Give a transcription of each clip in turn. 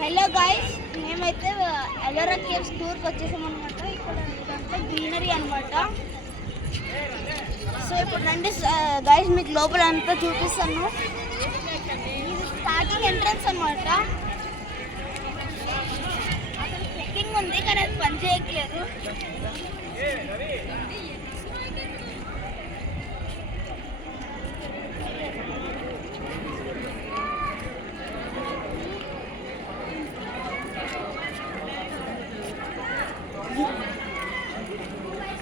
Hello guys, మేమైతే ఎలోరా కేవ్స్ టూర్కి వచ్చేసాం అనమాట. ఇక్కడ ఇదంతా గ్రీనరీ అనమాట. సో ఇప్పుడు రండి గాయ్స్, మీకు లోపల అంతా చూపిస్తాను. ఇది స్టార్టింగ్ ఎంట్రన్స్ అనమాట. అక్కడ చెక్కింగ్ ఉంది కానీ అది పని చేయట్లేదు.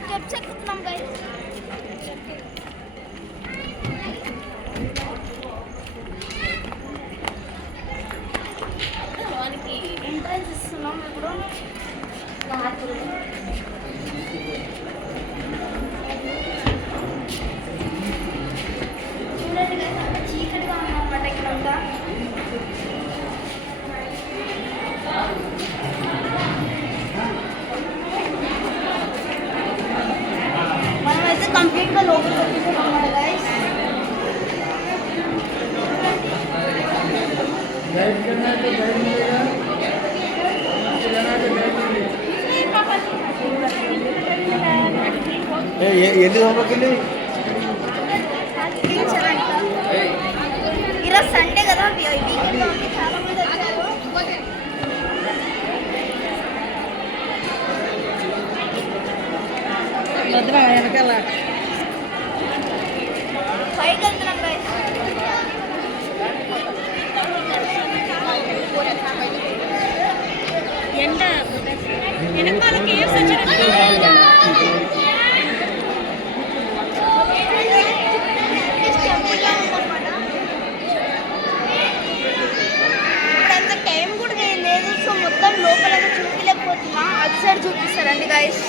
స్టెప్స్ ఎక్కుతున్నాం గైస్. ఎంట్రన్స్ ఇస్తున్నాం ఇప్పుడు. చూడండి గైస్, అంతా చీకటిగా ఉందన్నమాట ఇక్కడంతా. మనమైతే కంప్లీట్గా లోపలికి వచ్చేసాం అన్నమాట గైస్. ఈరోజు సండే కదా, వీకెండ్లో ఉంది, చాలా మంది వచ్చారు. పైకి వెళ్తున్నాం గైస్. ఇప్పుడంత టైం కూడా లేదు, సో మొత్తం లోపల చూపించలేకపోతున్నా. అటు సైడ్ చూపిస్తారండి గైస్.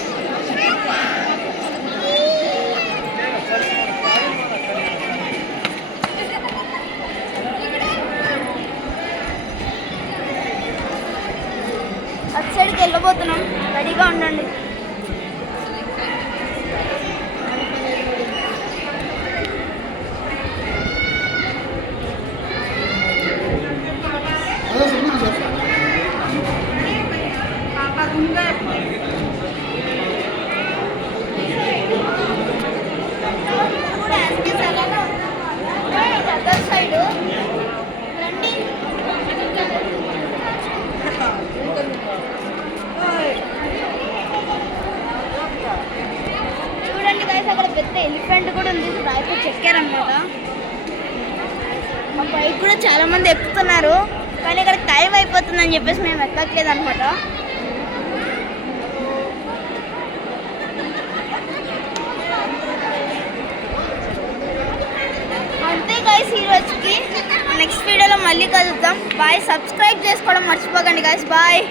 అటు సైడ్కి వెళ్ళబోతున్నాం, రెడీగా ఉండండి. అదర్ సైడ్ రండి. చూడండి గైస్, అక్కడ పెద్ద ఎలిఫెంట్ కూడా ఉంది. రాయితో చెక్కారనమాట. మా పైకి కూడా చాలా మంది ఎక్కుతున్నారు, కానీ ఇక్కడ టైం అయిపోతుందని చెప్పేసి మేము ఎక్కట్లేదు అనమాట. అంతే గైస్, ఈ రోజుకి నెక్స్ట్ వీడియోలో మళ్ళీ కలుద్దాం. బాయ్. సబ్స్క్రైబ్ చేసుకోవడం మర్చిపోకండి గైస్. బాయ్.